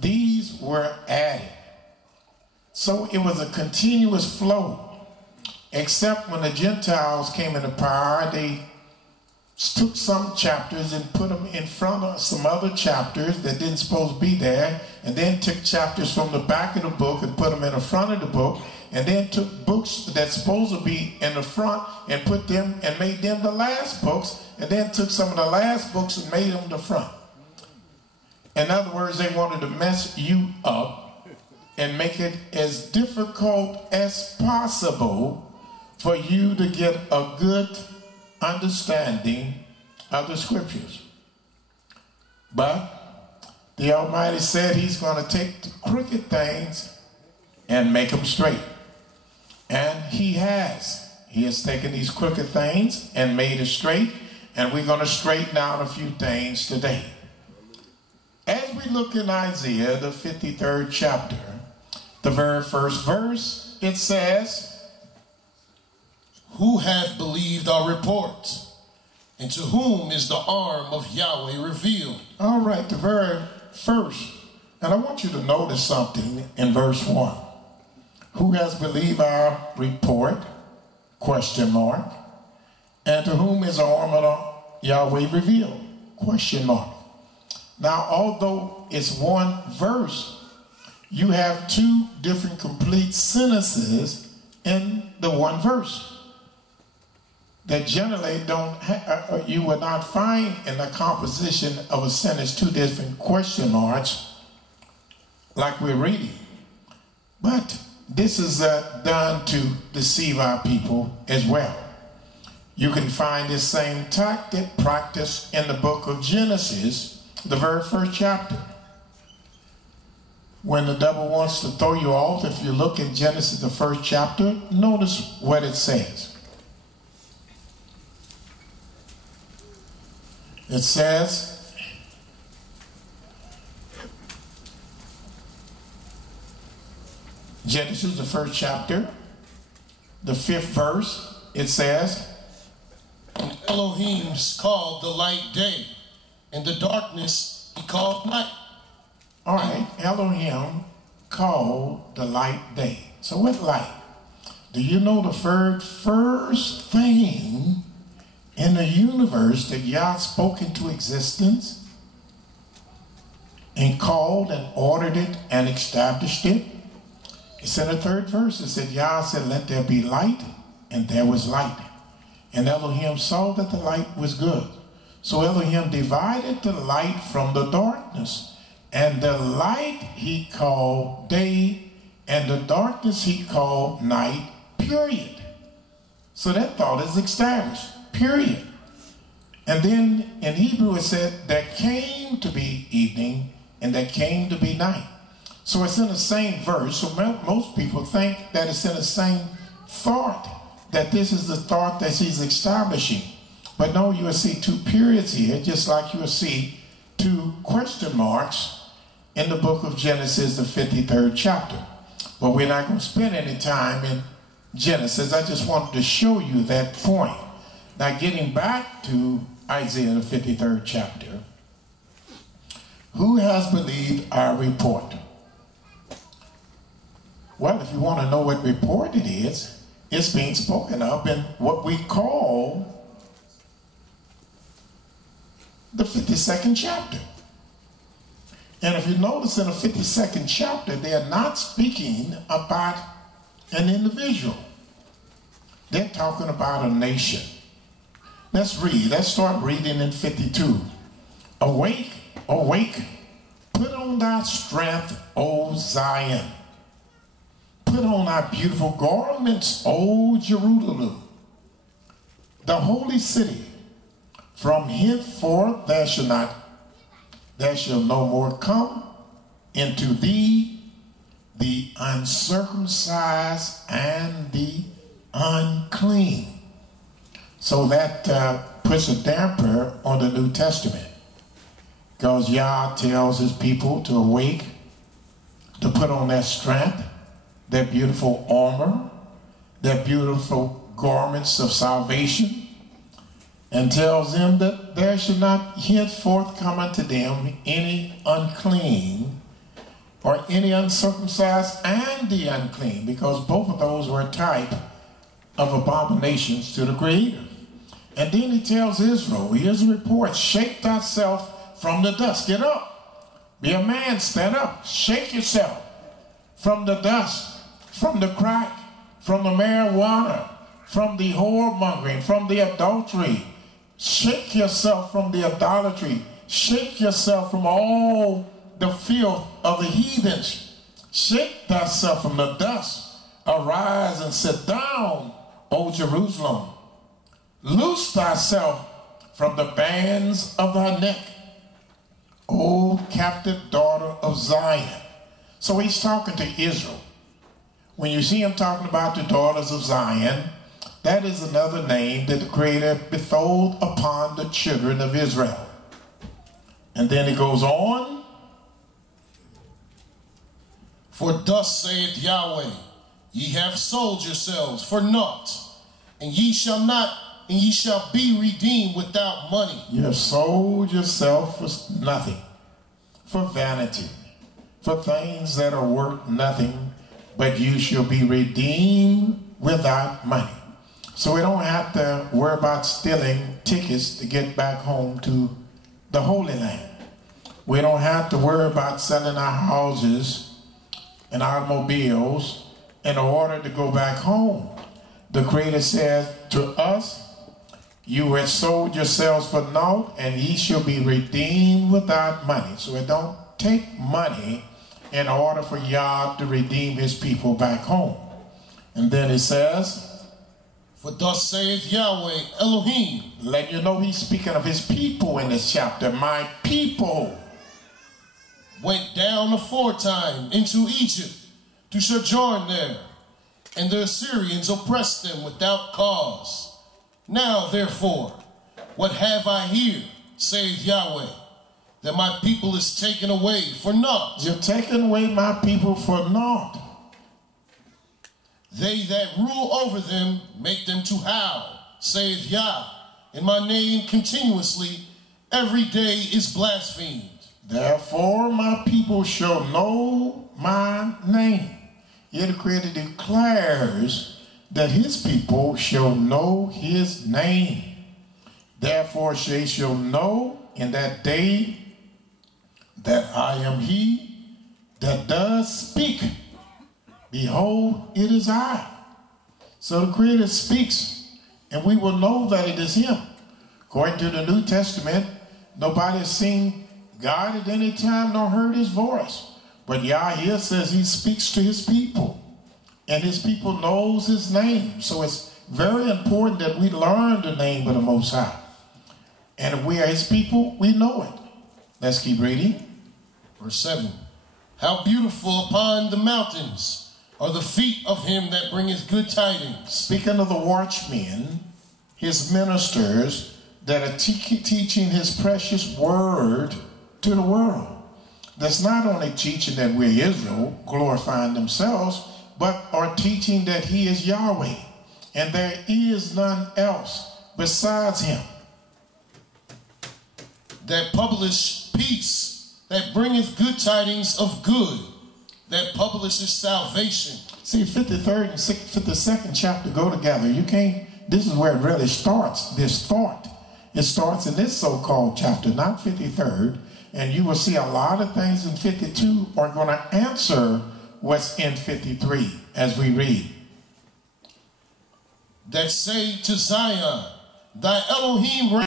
these were added. So it was a continuous flow, except when the Gentiles came into power, they took some chapters and put them in front of some other chapters that didn't supposed to be there, and then took chapters from the back of the book and put them in the front of the book, and then took books that's supposed to be in the front and put them and made them the last books, and then took some of the last books and made them the front. In other words, they wanted to mess you up and make it as difficult as possible for you to get a good understanding of the scriptures. But the Almighty said he's going to take the crooked things and make them straight. And he has. He has taken these crooked things and made it straight, and we're going to straighten out a few things today. As we look in Isaiah, the 53rd chapter, the very first verse, it says, "Who hath believed our report? And to whom is the arm of Yahweh revealed?" All right, the very first. And I want you to notice something in verse 1. Who has believed our report? Question mark. And to whom is the arm of Yahweh revealed? Question mark. Now, although it's one verse, you have two different complete sentences in the one verse that generally you would not find in the composition of a sentence two different question marks like we're reading. But this is done to deceive our people as well. You can find this same tactic practiced in the book of Genesis, the very first chapter. When the devil wants to throw you off, if you look in Genesis, the first chapter, notice what it says. It says, Genesis, the first chapter, the 5th verse, it says, "And Elohim called the light day, and the darkness he called night." All right, Elohim called the light day. So what light? Do you know the first thing in the universe that Yah spoke into existence and called and ordered it and established it? It's in the 3rd verse. It said, Yah said, "Let there be light," and there was light. And Elohim saw that the light was good. So Elohim divided the light from the darkness. And the light he called day, and the darkness he called night, period. So that thought is established, period. And then in Hebrew it said, there came to be evening, and there came to be night. So it's in the same verse. So most people think that it's in the same thought, that this is the thought that he's establishing. But no, you will see two periods here, just like you will see two question marks in the book of Genesis, the 53rd chapter. But we're not going to spend any time in Genesis. I just wanted to show you that point. Now, getting back to Isaiah, the 53rd chapter, who has believed our report? Well, if you want to know what report it is, it's being spoken of in what we call the 52nd chapter. And if you notice in the 52nd chapter, they are not speaking about an individual. They're talking about a nation. Let's read. Let's start reading in 52. Awake, awake, put on thy strength, O Zion. Put on thy beautiful garments, O Jerusalem, the holy city. From henceforth there shall no more come into thee the uncircumcised and the unclean. So that puts a damper on the New Testament, because Yah tells his people to awake, to put on their strength, their beautiful armor, their beautiful garments of salvation, and tells them that there should not henceforth come unto them any unclean, or any uncircumcised and the unclean, because both of those were a type of abominations to the Creator. And then he tells Israel, here's a report, shake thyself from the dust. Get up. Be a man, stand up. Shake yourself from the dust, from the crack, from the marijuana, from the whoremongering, from the adultery. Shake yourself from the idolatry. Shake yourself from all the filth of the heathens. Shake thyself from the dust. Arise and sit down, O Jerusalem. Loose thyself from the bands of thy neck, O captive daughter of Zion. So he's talking to Israel. When you see him talking about the daughters of Zion, that is another name that the Creator bestowed upon the children of Israel. And then it goes on. For thus saith Yahweh, ye have sold yourselves for naught, and ye shall be redeemed without money. You have sold yourself for nothing, for vanity, for things that are worth nothing, but you shall be redeemed without money. So we don't have to worry about stealing tickets to get back home to the Holy Land. We don't have to worry about selling our houses and automobiles in order to go back home. The Creator says to us, you have sold yourselves for naught, and ye shall be redeemed without money. So it don't take money in order for Yah to redeem his people back home. And then it says, for thus saith Yahweh Elohim. Let you know he's speaking of his people in this chapter. My people went down aforetime into Egypt to sojourn there, and the Assyrians oppressed them without cause. Now therefore, what have I here, saith Yahweh, that my people is taken away for naught? You're taking away my people for naught. They that rule over them make them to howl, saith Yah, and my name continuously every day is blasphemed. Therefore my people shall know my name. Yet the Creator declares that his people shall know his name. Therefore they shall know in that day that I am he that does speak. Behold, it is I. So the Creator speaks, and we will know that it is him. According to the New Testament, nobody has seen God at any time nor heard his voice. But Yah here says he speaks to his people, and his people knows his name. So it's very important that we learn the name of the Most High. And if we are his people, we know it. Let's keep reading. Verse 7. How beautiful upon the mountains are the feet of him that bringeth good tidings. Speaking of the watchmen, his ministers that are teaching his precious word to the world. That's not only teaching that we're Israel, glorifying themselves, but are teaching that he is Yahweh, and there is none else besides him. That publish peace, that bringeth good tidings of good, that publishes salvation. See, 53rd and 52nd chapter go together. You can't, this is where it really starts, this thought. It starts in this so-called chapter, not 53rd, and you will see a lot of things in 52 are going to answer what's in 53 as we read. That say to Zion, thy Elohim